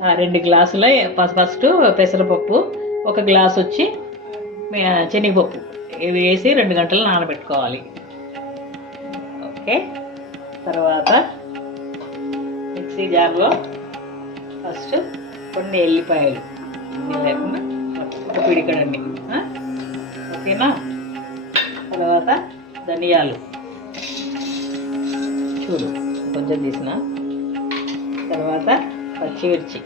2 గ్లాసుల ఫస్ట్ పెసరపప్పు, 1 గ్లాస్ వచ్చి శనగపప్పు ఇవి వేసి 2 గంటలు నానబెట్టుకోవాలి. ఓకే. తర్వాత మిక్సీ జార్లో ఫస్ట్ కొన్ని ఎల్లిపాయలు లేకుండా ఒక పిడికడండి. ఓకేనా. తర్వాత ధనియాలు చూడు కొంచెం తీసిన. తర్వాత పచ్చిమిర్చి,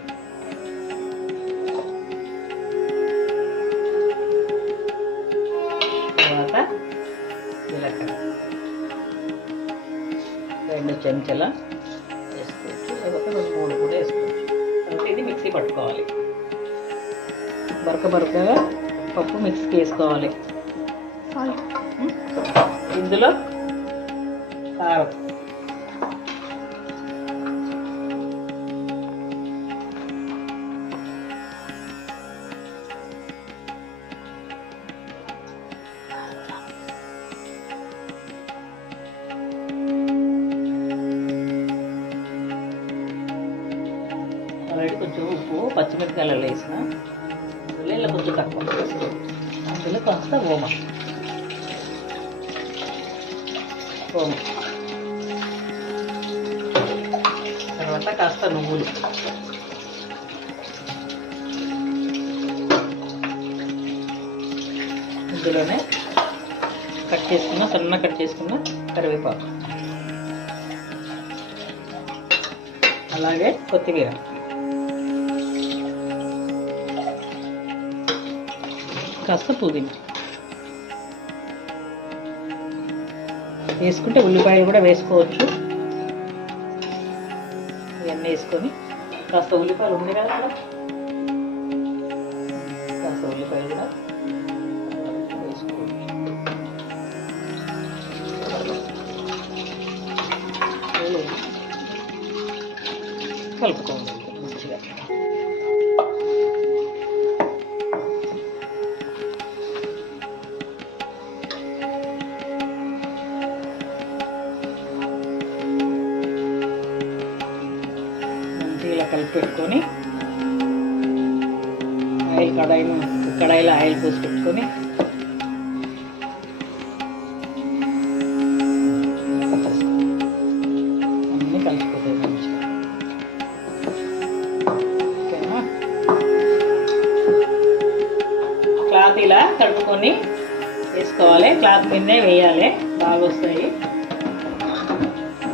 తర్వాత జీలకర్ర 2 చెంచాల వేసుకోవచ్చు, లేకపోతే 2-3 కూడా వేసుకోవచ్చు. తర్వాత ఇది మిక్సీ పట్టుకోవాలి. బరకగా పప్పు మిక్సీకి వేసుకోవాలి. ఇందులో కారం, ఆల్రెడీ కొంచెం ఉప్పు, పచ్చిమిరపకాయలు వేసిన ఇలా కొంచెం తక్కువ, అందులో కాస్త ఓమ, తర్వాత కాస్త నువ్వులు, ఇందులోనే సన్న కట్ చేసుకున్న కరివేపాకు, అలాగే కొత్తిమీర, కాస్త పుదీనా వేసుకుంటే ఉల్లిపాయలు కూడా వేసుకోవచ్చు. ఇవన్నీ వేసుకొని కాస్త ఉల్లిపాయలు ఉంది కదా అక్కడ, కాస్త ఉల్లిపాయలు కూడా వేసుకోవచ్చు. కలుపుకోండి మంచిగా. ఇలా కలిపి పెట్టుకొని కడాయిలో ఆయిల్ పోసి పెట్టుకొని అన్నీ కలిసిపోతాయి మంచిగా. ఓకేనా. క్లాత్ ఇలా కడుక్కొని వేసుకోవాలి. క్లాత్ మీదనే వేయాలి, బాగా వస్తాయి.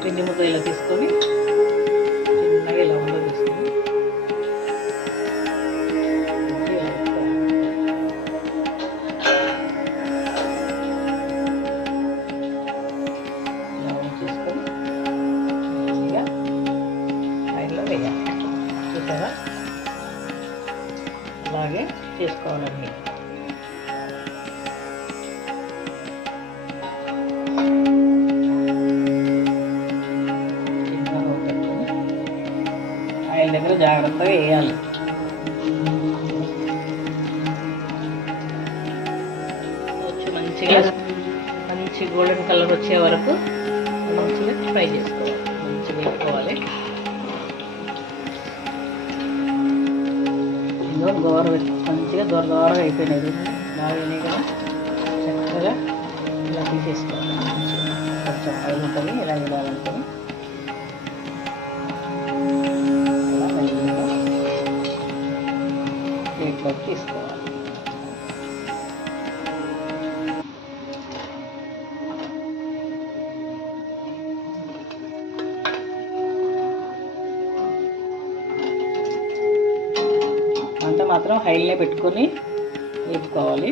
పిండి ముద్ద ఇలా తీసుకొని చిన్నగా ఇలా ఉండదు తీసుకొని చూసారా, అలాగే చేసుకోవాలండి. ఆయిల్ దగ్గర జాగ్రత్తగా వేయాలి. మంచి గోల్డెన్ కలర్ వచ్చే వరకు మంచిగా ఫ్రై చేసుకోవాలి, మంచిగా వేసుకోవాలి. మంచిగా దొరదోరగా అయిపోయినది, బాగా అయినాయి కదా. చక్కగా ఇలా తీసేసుకోవాలి. కొంచెం ఆయిల్ ఉంటుంది, ఇలా ఇవ్వాలనుకొని ఇలా మెల్లిగా ప్లేట్లోకి తీసుకోవాలి. అంతా మాత్రం హైలో పెట్టుకొని వేపుకోవాలి.